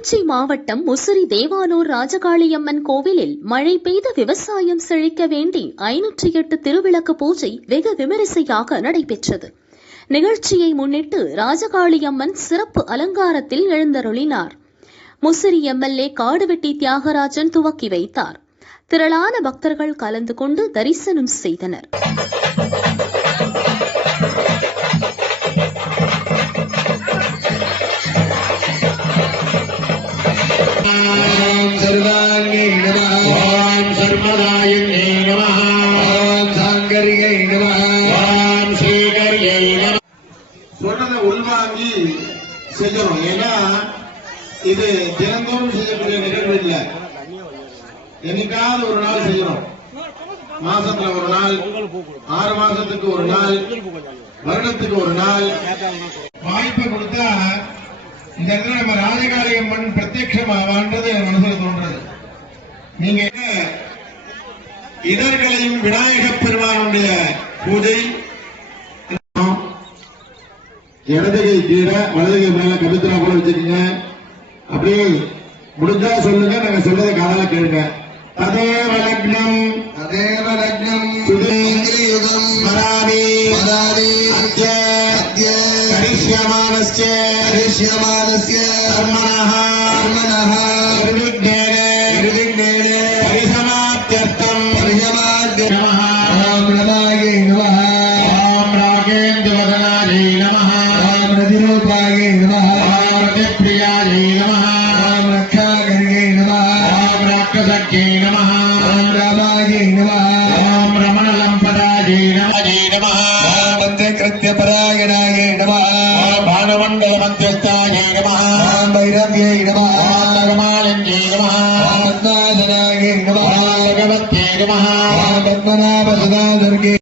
திருச்சி மாவட்டம் முசிறி தேவானூர் ராஜகாளியம்மன் கோவிலில் மழை பெய்து விவசாயம் செழிக்க வேண்டி ஐநூற்றி எட்டு திருவிளக்கு பூஜை வெகு விமரிசையாக நடைபெற்றது. நிகழ்ச்சியை முன்னிட்டு ராஜகாளியம்மன் சிறப்பு அலங்காரத்தில் எழுந்தருளினார். முசிறி எம்எல்ஏ காடுவெட்டி தியாகராஜன் துவக்கி வைத்தார். திரளான பக்தர்கள் கலந்து கொண்டு தரிசனம் செய்தனர். சாங்கரியை சொன்னதை உள்வாங்கி செய்யணும் ஏன்னா இது தினந்தோறும் செய்யக்கூடிய நிகழ்வு இல்ல. என்னைக்காவது ஒரு நாள் செய்யணும் மாசத்துல ஒரு நாள் ஆறு மாசத்துக்கு ஒரு நாள் வருடத்துக்கு ஒரு நாள். வாய்ப்பை கொடுத்தா இந்த இடத்துல நம்ம ராஜகாளி அம்மன் நீங்க இதர்களையும் விநாயகப் பெருமானுடைய பூஜை. இடது கை கீழே வலது கை மேல கபித்ரா போல வச்சிருக்கீங்க. அப்படியே முடிஞ்சா சொல்லுங்க நாங்க சொல்றதை காதல கேளுங்க. ததேவ லக்னம் ததேவ லக்னம் சுதேந்திரியுகம் ஸ்மராமி ஸ்மராமி அத்ய. அத்ய. கரிஷ்யமானஸ்ய. கரிஷ்யமானஸ்ய. கர்மணः கர்மணः நிர்விக்னேன శ్రవణాయై నమ. ప్రతిరూపాయై నమ. ప్రియాయై నమ. రక్షాగర్యై నమ. రాక్షసఖ్యై నమ. రామాయై నమ. రమణ సంపదాయై నమయై నమ. ప్రత్యకృత్యపరాయణాయై నమ. భానమండల మధ్యస్థాయై నమ. భైరవ్యై నమ. కమాలంజై నమ. పద్మాసనాయై నమ. భగవత్యై నమ. పద్మనాభ సదా దుర్గే